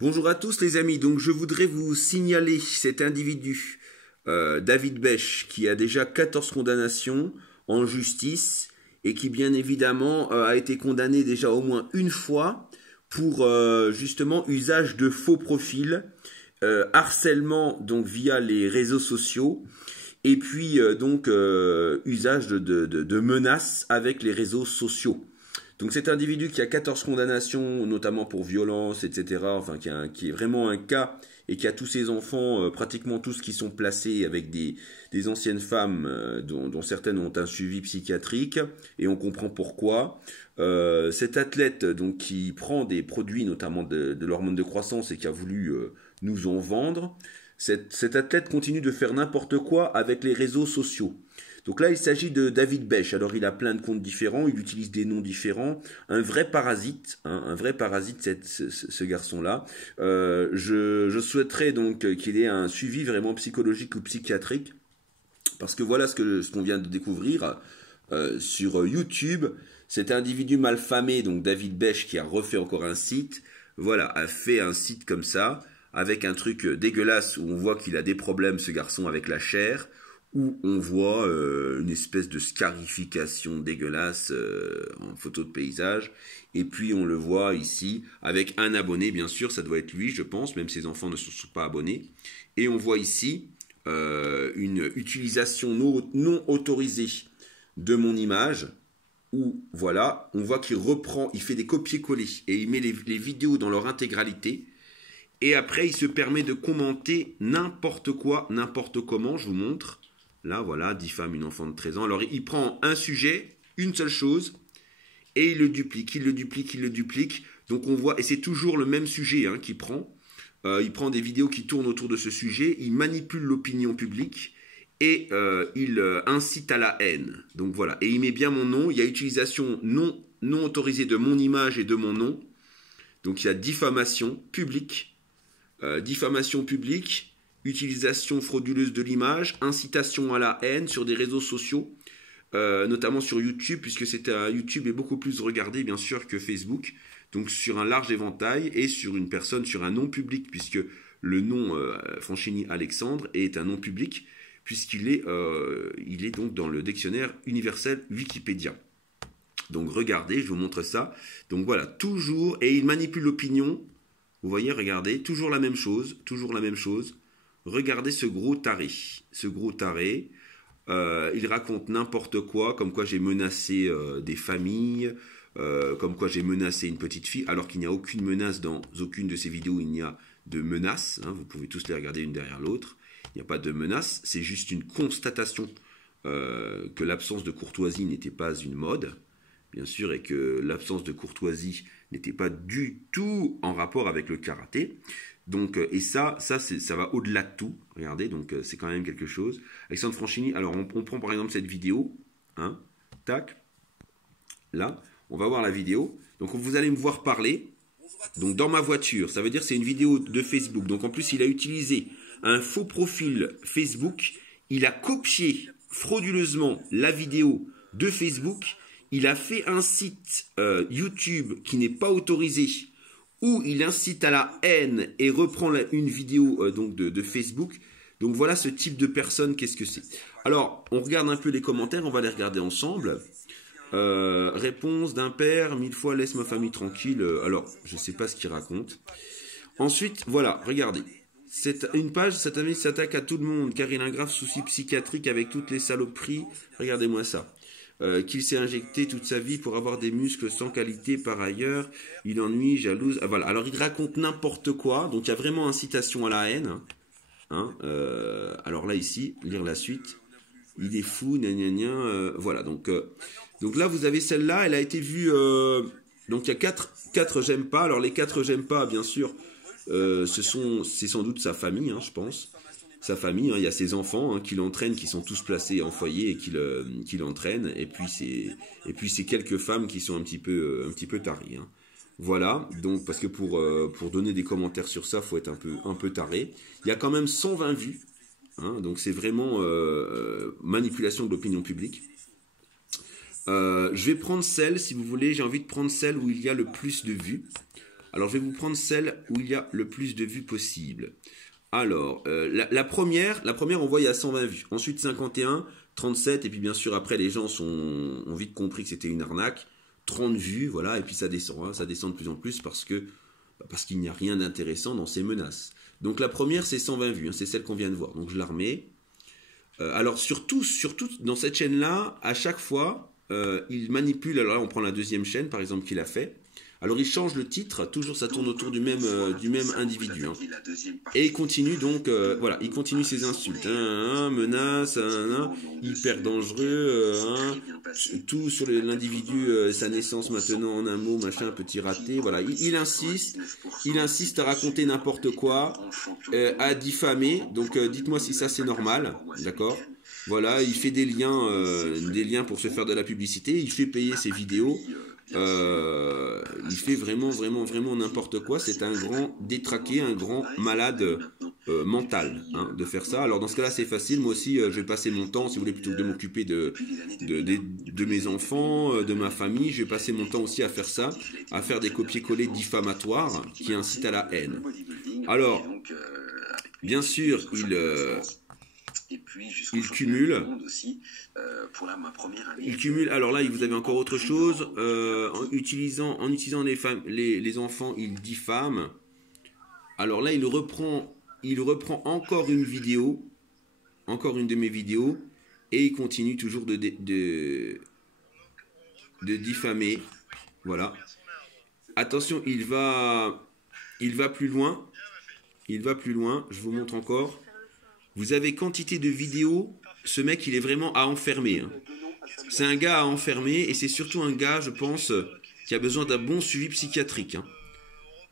Bonjour à tous les amis, donc je voudrais vous signaler cet individu, David Bech, qui a déjà 14 condamnations en justice et qui bien évidemment a été condamné déjà au moins une fois pour justement usage de faux profils, harcèlement donc via les réseaux sociaux et puis usage de menaces avec les réseaux sociaux. Donc cet individu qui a 14 condamnations, notamment pour violence, etc., enfin qui est vraiment un cas, et qui a tous ses enfants, pratiquement tous qui sont placés avec des anciennes femmes, dont certaines ont un suivi psychiatrique, et on comprend pourquoi. Cet athlète donc qui prend des produits, notamment de l'hormone de croissance, et qui a voulu nous en vendre, cet athlète continue de faire n'importe quoi avec les réseaux sociaux. Donc là, il s'agit de David Bech. Alors, il a plein de comptes différents, il utilise des noms différents. Un vrai parasite, ce garçon-là. Je souhaiterais donc qu'il ait un suivi vraiment psychologique ou psychiatrique, parce que voilà ce qu'on vient de découvrir sur YouTube. Cet individu malfamé, donc David Bech, qui a refait encore un site, voilà, a fait un site comme ça, avec un truc dégueulasse où on voit qu'il a des problèmes, ce garçon, avec la chair, où on voit une espèce de scarification dégueulasse en photo de paysage. Et puis on le voit ici avec un abonné, bien sûr, ça doit être lui, je pense, même ses enfants ne sont pas abonnés. Et on voit ici une utilisation non autorisée de mon image, où voilà, on voit qu'il reprend, il fait des copier-coller et il met les vidéos dans leur intégralité. Et après, il se permet de commenter n'importe quoi, n'importe comment, je vous montre. Là, voilà, diffame une enfant de 13 ans. Alors, il prend un sujet, une seule chose, et il le duplique, il le duplique, il le duplique. Donc, on voit, et c'est toujours le même sujet qu'il prend. Il prend des vidéos qui tournent autour de ce sujet, il manipule l'opinion publique, et il incite à la haine. Donc, voilà. Et il met bien mon nom. Il y a utilisation non autorisée de mon image et de mon nom. Donc, il y a diffamation publique, utilisation frauduleuse de l'image, incitation à la haine sur des réseaux sociaux, notamment sur YouTube, puisque YouTube est beaucoup plus regardé, bien sûr, que Facebook, donc sur un large éventail, et sur une personne, sur un nom public, puisque le nom Franchini Alexandre est un nom public, puisqu'il est, il est donc dans le dictionnaire universel Wikipédia. Donc regardez, je vous montre ça. Donc voilà, toujours, et il manipule l'opinion. Vous voyez, regardez, toujours la même chose, toujours la même chose. Regardez ce gros taré. Ce gros taré, il raconte n'importe quoi, comme quoi j'ai menacé des familles, comme quoi j'ai menacé une petite fille, alors qu'il n'y a aucune menace dans aucune de ces vidéos, il n'y a de menace. Vous pouvez tous les regarder une derrière l'autre. Il n'y a pas de menace, c'est juste une constatation que l'absence de courtoisie n'était pas une mode, bien sûr, et que l'absence de courtoisie n'était pas du tout en rapport avec le karaté. Donc, et ça va au-delà de tout. Regardez, donc c'est quand même quelque chose. Alexandre Franchini, alors on prend par exemple cette vidéo. Tac. Là, on va voir la vidéo. Donc vous allez me voir parler. Donc dans ma voiture, ça veut dire c'est une vidéo de Facebook. Donc en plus, il a utilisé un faux profil Facebook. Il a copié frauduleusement la vidéo de Facebook. Il a fait un site YouTube qui n'est pas autorisé, où il incite à la haine et reprend une vidéo de Facebook. Donc voilà ce type de personne, qu'est-ce que c'est? Alors, on regarde un peu les commentaires, on va les regarder ensemble. Réponse d'un père, 1000 fois laisse ma famille tranquille. Alors, je ne sais pas ce qu'il raconte. Ensuite, voilà, regardez. C'est une page, cet ami s'attaque à tout le monde, car il a un grave souci psychiatrique avec toutes les saloperies. Regardez-moi ça. Qu'il s'est injecté toute sa vie pour avoir des muscles sans qualité par ailleurs, il ennuie, jalouse, voilà. Alors il raconte n'importe quoi, donc il y a vraiment incitation à la haine. Alors là ici, lire la suite, il est fou, gna gna gna, voilà. Donc là vous avez celle-là, elle a été vue, donc il y a 4 j'aime pas. Alors les 4 j'aime pas, bien sûr, c'est sans doute sa famille, je pense. Sa famille, il y a ses enfants qui l'entraînent, qui sont tous placés en foyer et qui l'entraînent, et puis c'est quelques femmes qui sont un petit peu tarées. Voilà, donc parce que pour donner des commentaires sur ça, faut être un peu taré. Il y a quand même 120 vues, donc c'est vraiment manipulation de l'opinion publique. Je vais prendre celle, si vous voulez, j'ai envie de prendre celle où il y a le plus de vues. Alors, je vais vous prendre celle où il y a le plus de vues possible. Alors, la première, on voit il y a 120 vues. Ensuite, 51, 37, et puis bien sûr, après, les gens ont vite compris que c'était une arnaque. 30 vues, voilà, et puis ça descend. Hein, ça descend de plus en plus parce qu'il n'y a rien d'intéressant dans ces menaces. Donc, la première, c'est 120 vues. Hein, c'est celle qu'on vient de voir. Donc, je la remets. Alors, surtout, dans cette chaîne-là, à chaque fois, il manipule. Alors là, on prend la deuxième chaîne, par exemple, qu'il a fait. Alors, il change le titre. Toujours, ça tourne autour du même individu. Hein. Et il continue donc, voilà, il continue ses insultes. Menace, hyper dangereux, tout sur l'individu, sa naissance maintenant en un mot, machin, petit raté. Voilà, il insiste à raconter n'importe quoi, à diffamer. Donc, dites-moi si ça c'est normal, d'accord? Voilà, il fait des liens pour se faire de la publicité. Il fait payer ses vidéos. Il fait vraiment n'importe quoi. C'est un grand détraqué, un grand malade mental, hein, de faire ça. Alors dans ce cas-là, c'est facile. Moi aussi, je vais passer mon temps, si vous voulez, plutôt que de m'occuper de mes enfants, de ma famille, je vais passer mon temps aussi à faire ça, à faire des copier-coller diffamatoires qui incitent à la haine. Alors, bien sûr, il cumule. Il cumule. Alors là, vous avez encore autre chose. En utilisant les enfants, il diffame. Alors là, il reprend encore une vidéo, encore une de mes vidéos, et il continue toujours de diffamer. Voilà. Attention, il va plus loin. Il va plus loin. Je vous montre encore. Vous avez quantité de vidéos. Ce mec, il est vraiment à enfermer. Hein. C'est un gars à enfermer et c'est surtout un gars, je pense, qui a besoin d'un bon suivi psychiatrique. Hein.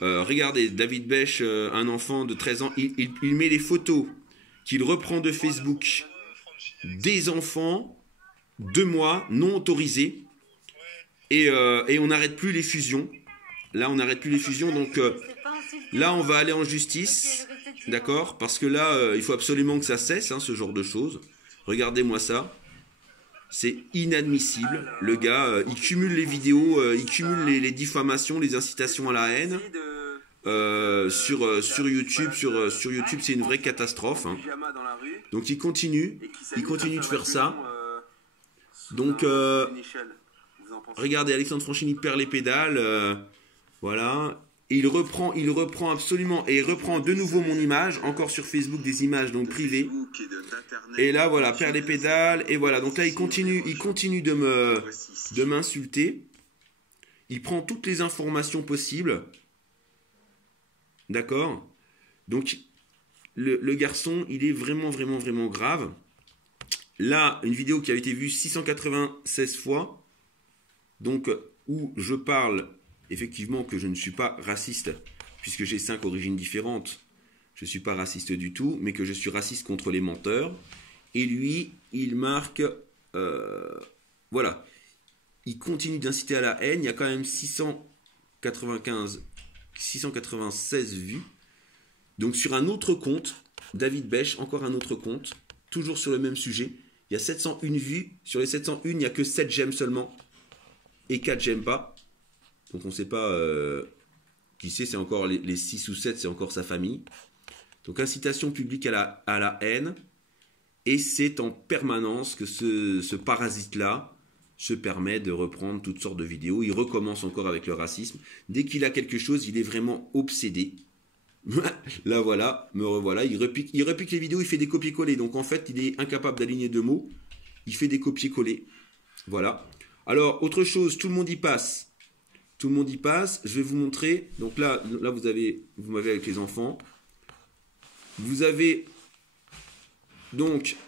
Regardez, David Bech, un enfant de 13 ans, il met les photos qu'il reprend de Facebook des enfants, 2 mois, non autorisés. Et on n'arrête plus les fusions. Là, on n'arrête plus les fusions. Donc là, on va aller en justice. D'accord? Parce que là, il faut absolument que ça cesse, hein, ce genre de choses. Regardez-moi ça. C'est inadmissible. Le gars, il cumule les vidéos, il cumule les diffamations, les incitations à la haine. Sur YouTube, sur YouTube, c'est une vraie catastrophe. Hein. Donc il continue de faire ça. Donc, regardez, Alexandre Franchini perd les pédales. Voilà. Et il reprend absolument, et il reprend de nouveau mon image, encore sur Facebook, des images donc privées. Et là, voilà, perd les pédales, et voilà. Donc là, il continue de m'insulter. Il prend toutes les informations possibles. D'accord? Donc, le garçon, il est vraiment grave. Là, une vidéo qui a été vue 696 fois, donc, où je parle effectivement que je ne suis pas raciste, puisque j'ai 5 origines différentes. Je ne suis pas raciste du tout, mais que je suis raciste contre les menteurs. Et lui, il marque... voilà. Il continue d'inciter à la haine. Il y a quand même 696 vues. Donc sur un autre compte, David Bech, encore un autre compte, toujours sur le même sujet. Il y a 701 vues. Sur les 701, il n'y a que 7 j'aime seulement. Et 4 j'aime pas. Donc on ne sait pas qui c'est encore les 6 ou 7, c'est encore sa famille. Donc incitation publique à la haine. Et c'est en permanence que ce parasite-là se permet de reprendre toutes sortes de vidéos. Il recommence encore avec le racisme. Dès qu'il a quelque chose, il est vraiment obsédé. Là voilà, me revoilà. Il repique les vidéos, il fait des copier-coller. Donc en fait, il est incapable d'aligner 2 mots. Il fait des copier-coller. Voilà. Alors, autre chose, tout le monde y passe. Tout le monde y passe. Je vais vous montrer. Donc là vous m'avez avec les enfants. Vous avez donc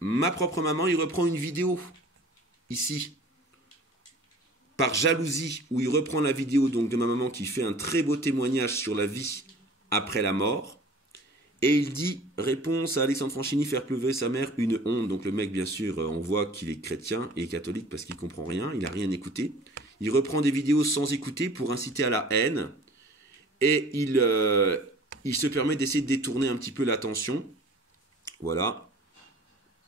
ma propre maman. Il reprend une vidéo ici par jalousie où il reprend la vidéo donc de ma maman qui fait un très beau témoignage sur la vie après la mort. Et il dit, réponse à Alexandre Franchini, faire pleurer sa mère, une honte. Donc le mec, bien sûr, on voit qu'il est chrétien et catholique parce qu'il ne comprend rien, il n'a rien écouté. Il reprend des vidéos sans écouter pour inciter à la haine. Et il se permet d'essayer de détourner un petit peu l'attention. Voilà.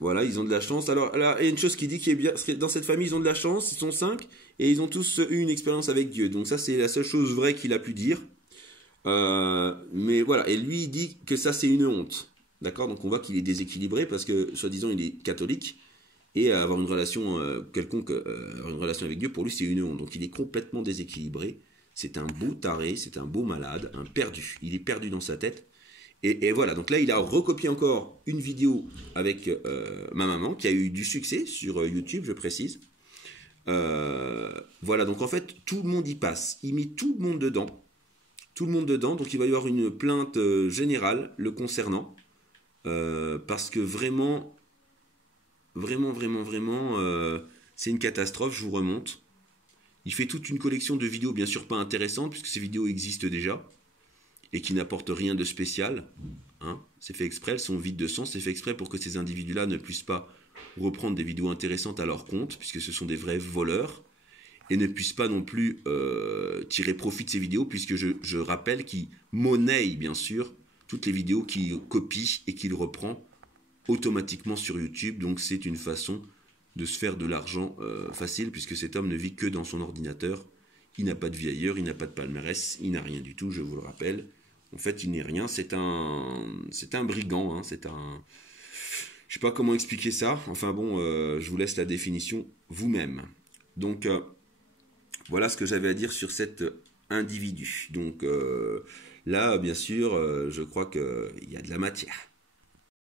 Voilà, ils ont de la chance. Alors là, il y a une chose qui dit qu'il est bien, parce que dans cette famille, ils ont de la chance, ils sont 5, et ils ont tous eu une expérience avec Dieu. Donc ça, c'est la seule chose vraie qu'il a pu dire. Mais voilà, et lui, il dit que ça, c'est une honte. D'accord? Donc on voit qu'il est déséquilibré, parce que, soi-disant, il est catholique, et avoir une relation quelconque, avoir une relation avec Dieu, pour lui, c'est une honte. Donc il est complètement déséquilibré. C'est un beau taré, c'est un beau malade, un perdu. Il est perdu dans sa tête. Et voilà, donc là, il a recopié encore une vidéo avec ma maman, qui a eu du succès sur YouTube, je précise. Voilà, donc en fait, tout le monde y passe. Il met tout le monde dedans. Tout le monde dedans, donc il va y avoir une plainte générale le concernant. Parce que vraiment, c'est une catastrophe, je vous remonte. Il fait toute une collection de vidéos, bien sûr pas intéressantes, puisque ces vidéos existent déjà. Et qui n'apportent rien de spécial. Hein. C'est fait exprès, elles sont vides de sens, c'est fait exprès pour que ces individus-là ne puissent pas reprendre des vidéos intéressantes à leur compte, puisque ce sont des vrais voleurs, et ne puissent pas non plus tirer profit de ces vidéos, puisque je rappelle qu'ils monnaient, bien sûr, toutes les vidéos qu'il copie et qu'il reprend automatiquement sur YouTube. Donc c'est une façon de se faire de l'argent facile, puisque cet homme ne vit que dans son ordinateur. Il n'a pas de vie ailleurs, il n'a pas de palmarès, il n'a rien du tout, je vous le rappelle. En fait, il n'est rien, c'est un brigand, hein, c'est un... Je sais pas comment expliquer ça, enfin bon, je vous laisse la définition vous-même. Donc, voilà ce que j'avais à dire sur cet individu. Donc, là, bien sûr, je crois qu'il y a de la matière.